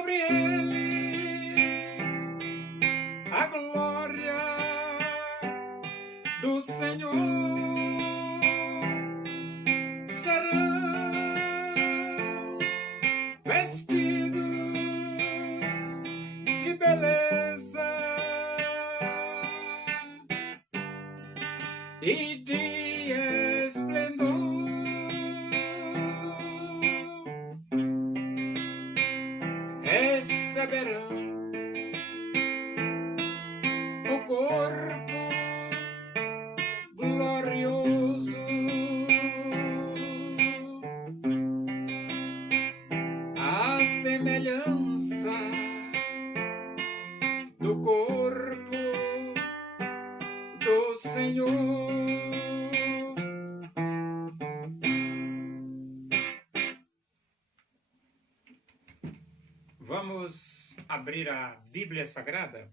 sobre eles a glória do Senhor. Serão vestidos de beleza e de esplendor. Receberão o corpo glorioso, a semelhança do corpo do Senhor. Vamos abrir a Bíblia Sagrada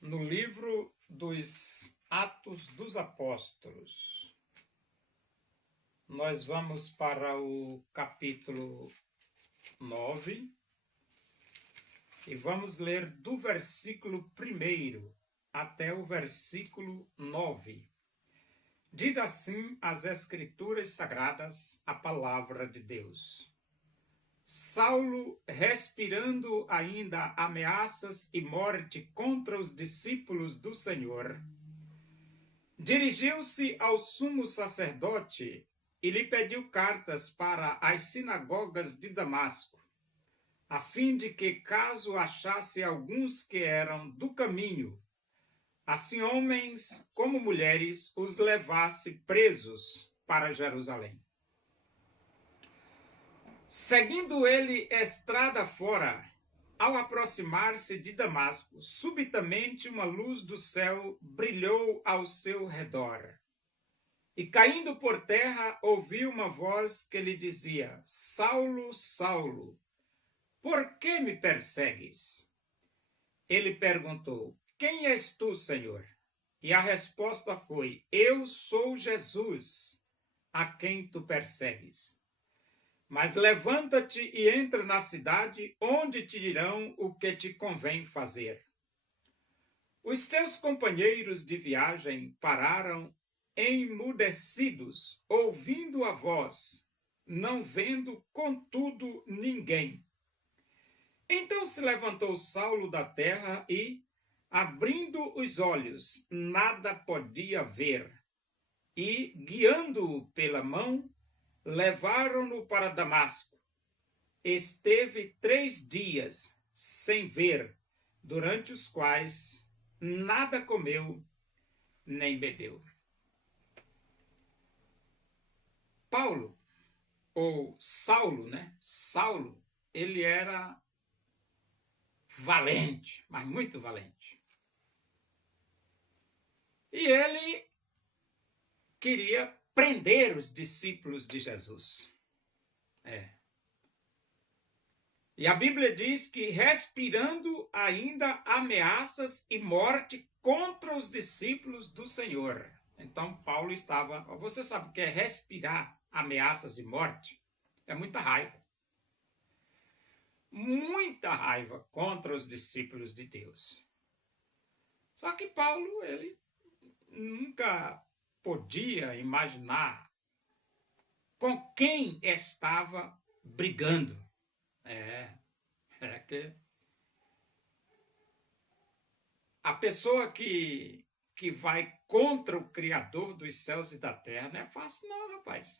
no livro dos Atos dos Apóstolos. Nós vamos para o capítulo 9 e vamos ler do versículo 1 até o versículo 9. Diz assim as Escrituras Sagradas, a palavra de Deus. Saulo, respirando ainda ameaças e morte contra os discípulos do Senhor, dirigiu-se ao sumo sacerdote e lhe pediu cartas para as sinagogas de Damasco, a fim de que, caso achasse alguns que eram do caminho, assim homens como mulheres, os levasse presos para Jerusalém. Seguindo ele estrada fora, ao aproximar-se de Damasco, subitamente uma luz do céu brilhou ao seu redor. E caindo por terra, ouviu uma voz que lhe dizia: Saulo, Saulo, por que me persegues? Ele perguntou: Quem és tu, Senhor? E a resposta foi: Eu sou Jesus, a quem tu persegues. Mas levanta-te e entra na cidade, onde te dirão o que te convém fazer. Os seus companheiros de viagem pararam emudecidos, ouvindo a voz, não vendo, contudo, ninguém. Então se levantou Saulo da terra e, abrindo os olhos, nada podia ver. E, guiando-o pela mão, levaram-no para Damasco. Esteve 3 dias sem ver, durante os quais nada comeu nem bebeu. Paulo, ou Saulo, né? Saulo, ele era valente, mas muito valente. E ele queria prender os discípulos de Jesus. E a Bíblia diz que respirando ainda ameaças e morte contra os discípulos do Senhor. Então Paulo estava... Você sabe o que é respirar ameaças e morte? É muita raiva. Muita raiva contra os discípulos de Deus. Só que Paulo, ele nunca podia imaginar com quem estava brigando. É que a pessoa que vai contra o Criador dos céus e da terra não é fácil não, rapaz.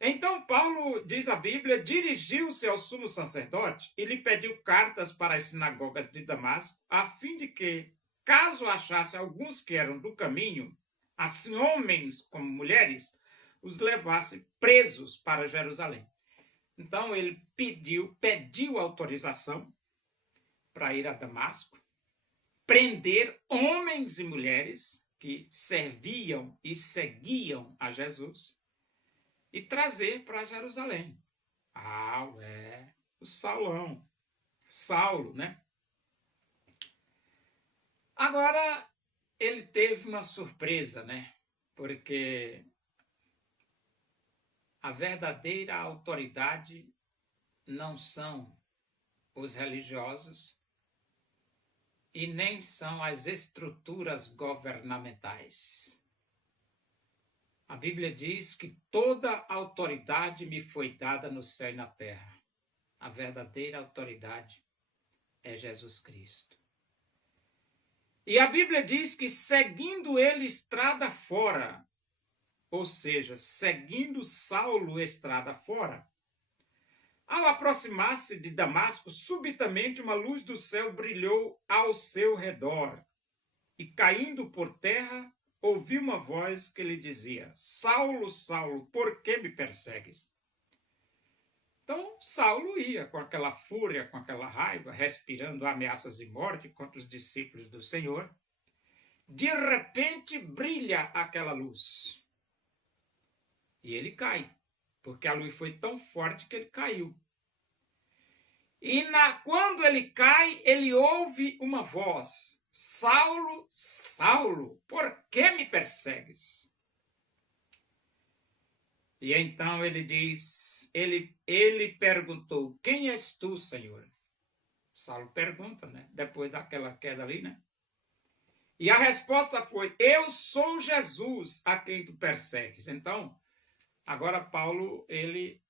Então Paulo, diz a Bíblia, dirigiu-se ao sumo sacerdote e lhe pediu cartas para as sinagogas de Damasco, a fim de que, caso achasse alguns que eram do caminho, assim homens como mulheres, os levasse presos para Jerusalém. Então ele pediu autorização para ir a Damasco, prender homens e mulheres que serviam e seguiam a Jesus e trazer para Jerusalém. O Saulão. Saulo, né? Agora, ele teve uma surpresa, né? Porque a verdadeira autoridade não são os religiosos e nem são as estruturas governamentais. A Bíblia diz que toda autoridade me foi dada no céu e na terra. A verdadeira autoridade é Jesus Cristo. E a Bíblia diz que seguindo ele estrada fora, ou seja, seguindo Saulo estrada fora, ao aproximar-se de Damasco, subitamente uma luz do céu brilhou ao seu redor, e caindo por terra, ouviu uma voz que lhe dizia: Saulo, Saulo, por que me persegues? Então, Saulo ia com aquela fúria, com aquela raiva, respirando ameaças de morte contra os discípulos do Senhor. De repente, brilha aquela luz. E ele cai, porque a luz foi tão forte que ele caiu. E quando ele cai, ele ouve uma voz: Saulo, Saulo, por que me persegues? E então ele diz, ele perguntou: quem és tu, Senhor? Saulo pergunta, né? Depois daquela queda ali, né? E a resposta foi: eu sou Jesus a quem tu persegues. Então, agora Paulo, ele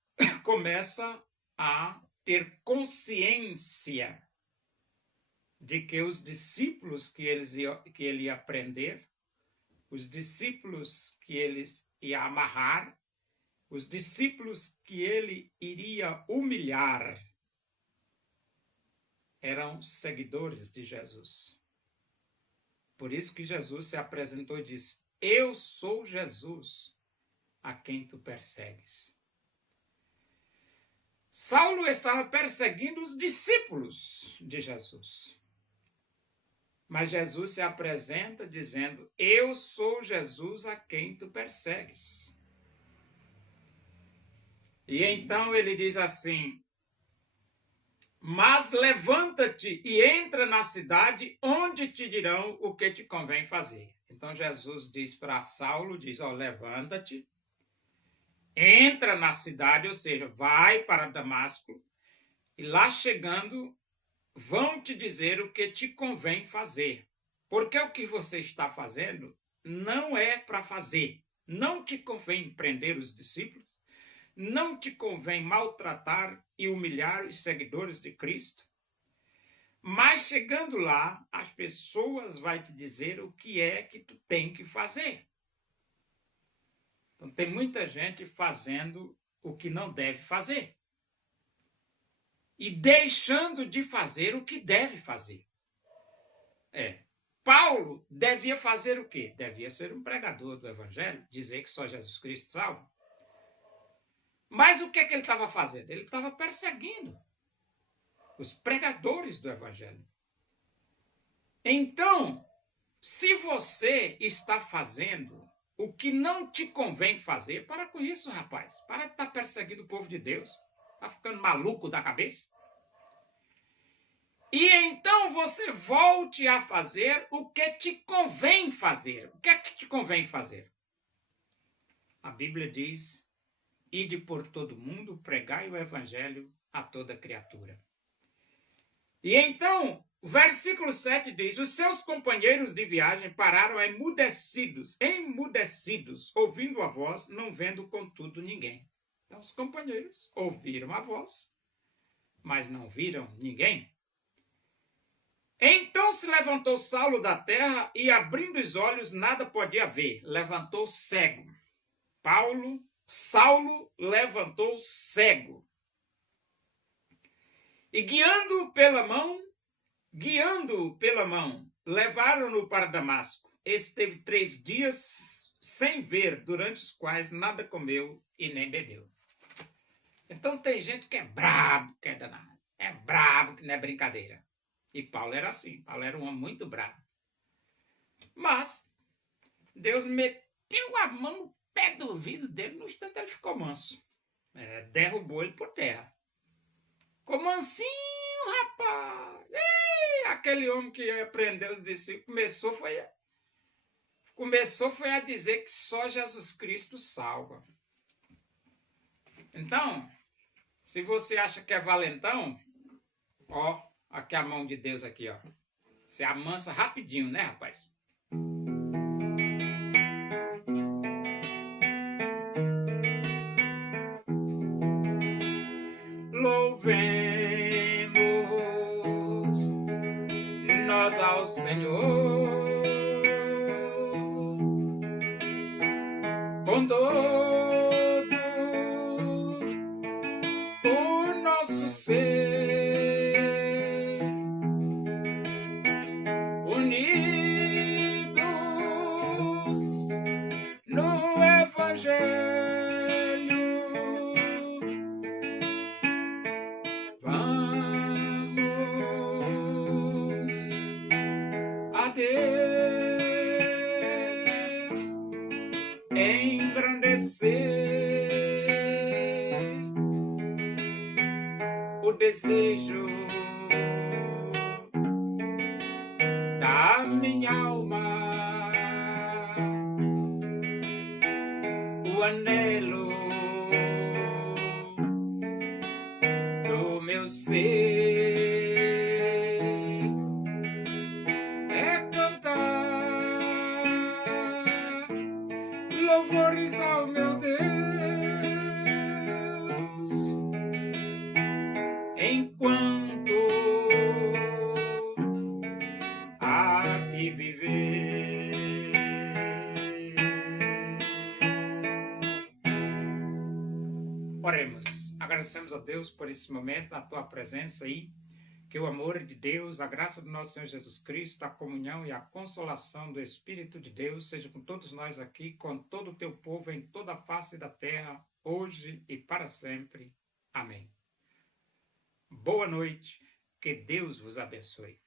começa a ter consciência de que os discípulos que ele ia prender, os discípulos que ele ia amarrar, os discípulos que ele iria humilhar, eram seguidores de Jesus. Por isso que Jesus se apresentou e disse: eu sou Jesus a quem tu persegues. Saulo estava perseguindo os discípulos de Jesus. Mas Jesus se apresenta dizendo: eu sou Jesus a quem tu persegues. E então ele diz assim: mas levanta-te e entra na cidade, onde te dirão o que te convém fazer. Então Jesus diz para Saulo, diz: levanta-te, entra na cidade, ou seja, vai para Damasco, e lá chegando, vão te dizer o que te convém fazer. Porque o que você está fazendo não é para fazer. Não te convém prender os discípulos, não te convém maltratar e humilhar os seguidores de Cristo. Mas chegando lá, as pessoas vão te dizer o que é que tu tem que fazer. Então tem muita gente fazendo o que não deve fazer. E deixando de fazer o que deve fazer. Paulo devia fazer o quê? Devia ser um pregador do Evangelho, dizer que só Jesus Cristo salva. Mas o que ele estava fazendo? Ele estava perseguindo os pregadores do Evangelho. Então, se você está fazendo o que não te convém fazer, para com isso, rapaz. Para de estar perseguindo o povo de Deus. Está ficando maluco da cabeça. E então você volte a fazer o que te convém fazer. O que é que te convém fazer? A Bíblia diz: ide por todo mundo, pregai o evangelho a toda criatura. E então, o versículo 7 diz: os seus companheiros de viagem pararam emudecidos, ouvindo a voz, não vendo contudo ninguém. Então, os companheiros ouviram a voz, mas não viram ninguém. Então se levantou Saulo da terra e, abrindo os olhos, nada podia ver. Levantou cego. Saulo levantou cego. E guiando-o pela mão, levaram-no para Damasco. Esteve 3 dias sem ver, durante os quais nada comeu e nem bebeu. Então tem gente que é brabo, que é danado. É brabo, que não é brincadeira. E Paulo era assim. Paulo era um homem muito bravo. Mas Deus meteu a mão no pé do ouvido dele, no instante ele ficou manso. Derrubou ele por terra. Ficou mansinho, rapaz. Aquele homem que ia prender os discípulos começou foi a dizer que só Jesus Cristo salva. Então, Se você acha que é valentão, ó, aqui a mão de Deus aqui, ó. Você amansa rapidinho, né, rapaz? Louvemos nós ao Senhor com todo o nosso ser, unidos no Evangelho. Vamos a Deus engrandecer o desejo da minha alma, o anelo do meu ser é cantar louvores ao meu Deus, enquanto há que viver. Oremos. Agradecemos a Deus por esse momento, a tua presença aí, que o amor de Deus, a graça do nosso Senhor Jesus Cristo, a comunhão e a consolação do Espírito de Deus seja com todos nós aqui, com todo o teu povo em toda a face da terra, hoje e para sempre. Amém. Boa noite, que Deus vos abençoe.